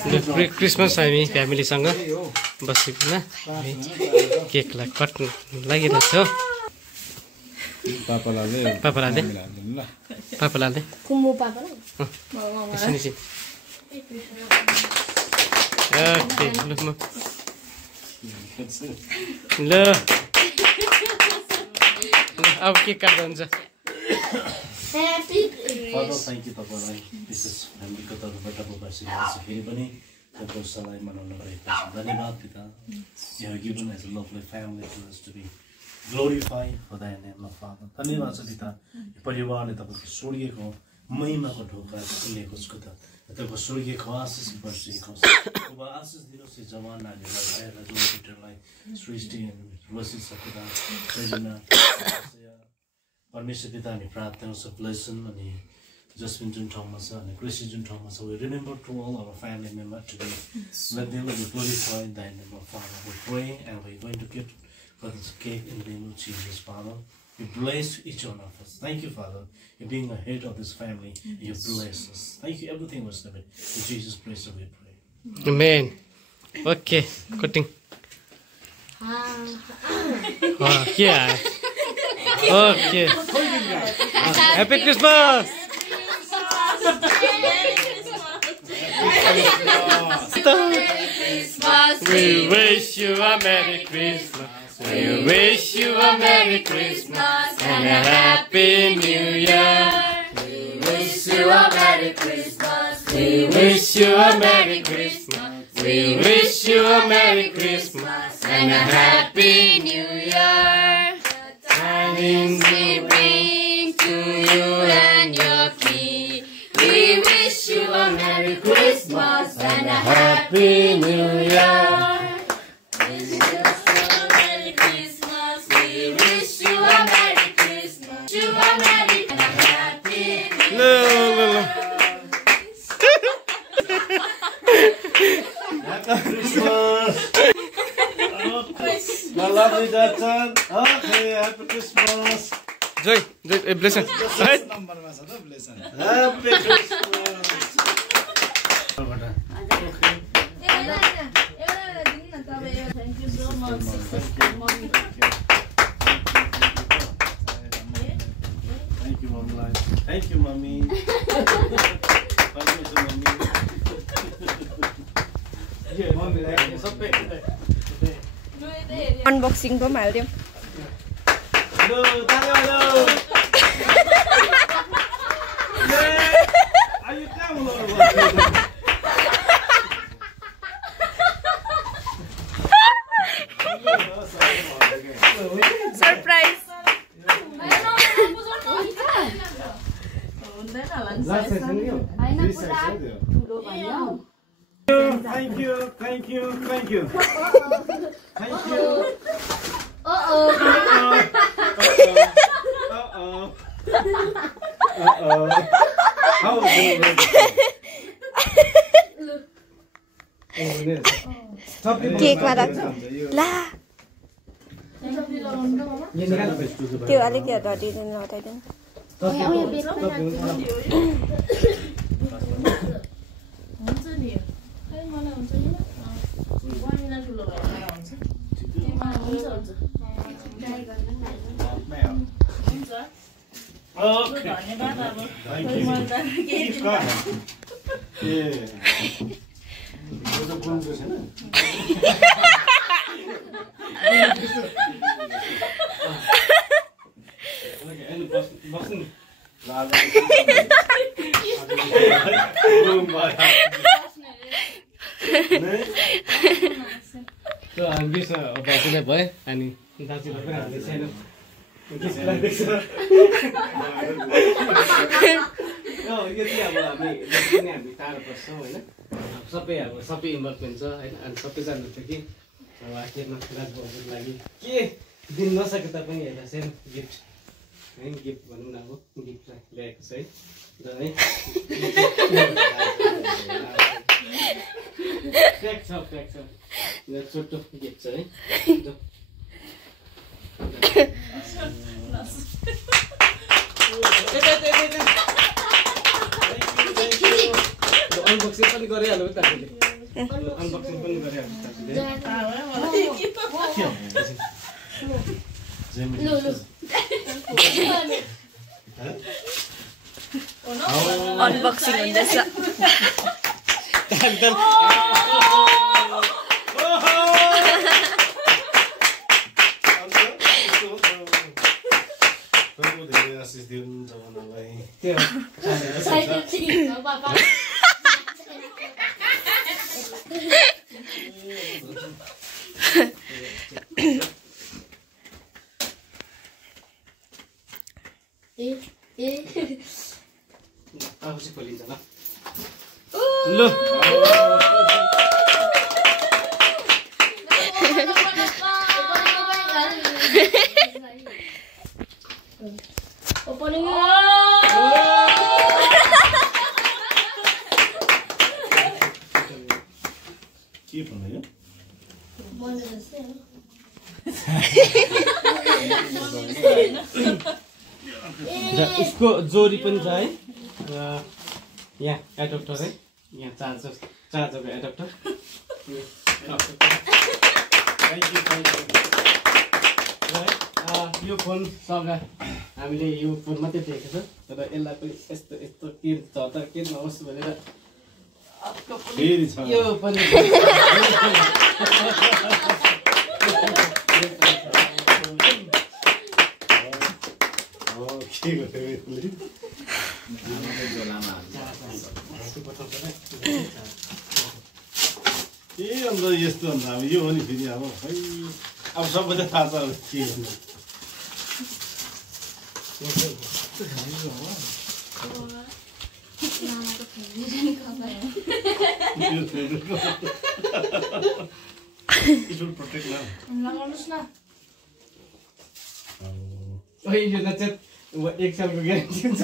Christmas हामी फ्यामिलीसँग बसिकन केकलाई कट्नु लागिरहेको छ पापालाले कुम्बु पापा ल अब के काट्दा हुन्छ Thank you, Papa. This is family ko tarafबाट बसिरहेको फेरि पनि तपाईँको सल्लाह मनाउन गरेको छु धन्यवाद पिता you have given us a lovely family to us to be glorified for thy name of Father धन्यवाद छ पिता यो परिवारले तपाईँको स्वर्गीयको महिमाको ढोका खुलेको छ त तपाईँको स्वर्गीयको आशिष बर्सिएको छ अब आशिष दिनुहोस् यो जवान नानीहरूलाई आएर जो पिटरलाई सृष्टि वसित छ पिता सृजना परमेश्वर पिता हामी प्रार्थना गर्छौँ ब्लेसन अनि जसमिन जुन ठाउँमा छ अनि कृषि जुन ठाउँमा छ we remember to all our family members today let them be glorified thy name of Father we pray and we're going to get for this cake in the name of Jesus Father you bless each one of us thank you Father you being the head of this family you bless us thank you everything was done in Jesus praise we pray amen okay cutting yeah okay happy Christmas we wish you a Merry Christmas we wish you a Merry Christmas and a Happy New Year We wish you a Merry Christmas we wish you a Merry Christmas we wish you a Merry Christmas and a Happy New Year Tidings we bring to you and your king We wish you a Merry Christmas and a Happy New Year We wish you a Merry Christmas We wish you a Merry Christmas You a Merry and a Happy New Year My lovely Datan. Okay, happy Christmas. Joy, blessing. Right? Happy Christmas. Thank you so much. Thank you, Mommy. Thank you, Mommy. Unboxing को माल्दियौ surprise Thank you. Thank you. Thank you. Uh-oh. How is it? Cake मा राख्छु ला त्यो अलिक हटाइदिनु हटाइदिनु हुन्छ नि खै मलाई हुन्छ नि वनिला ठुलो भएर हुन्छ हुन्छ ट्राई गर्नु हुन्छ Okay. धन्यवाद अब Thank you. बसिने भयो अनि दाजुले पनि हामीले सानो यो चाहिँ अब हामी टाढो बस्छौँ होइन सबै इन्भल्भमेन्ट छ होइन अनि सबैजना छ कि अब आखिरमा राजबाबुको लागि के दिन नसके तापनि हेर्दा सानो गिफ्ट है गिफ्ट भनौँ न अब गिफ्ट ल्याएको छ है प्याक छ यो छोटो गिफ्ट छ है अनबक्सिङ पनि गरिहाल्नु त हामीले अनबक्सिङ पनि गरिहाल्छु साथीले अनबक्सिङ हुँदैछ आफूसी खोलिन्छ ल के भन्यो उसको जोडी पनि छ है यहाँ एडप्टर है यहाँ चार्जरको एडप्टर यो फोन सगा हामीले यो फोन मात्रै देखेको छ तर यसलाई पनि यस्तो यस्तो के छ त के नहोस् भनेर यो पनि अन्त यस्तो अन्त अब यो हो नि फेरि अब खै अब सबैलाई थाहा छ अब के भन्नु It will protect now. यो चाहिँ एक सालको ग्यारेन्टी हुन्छ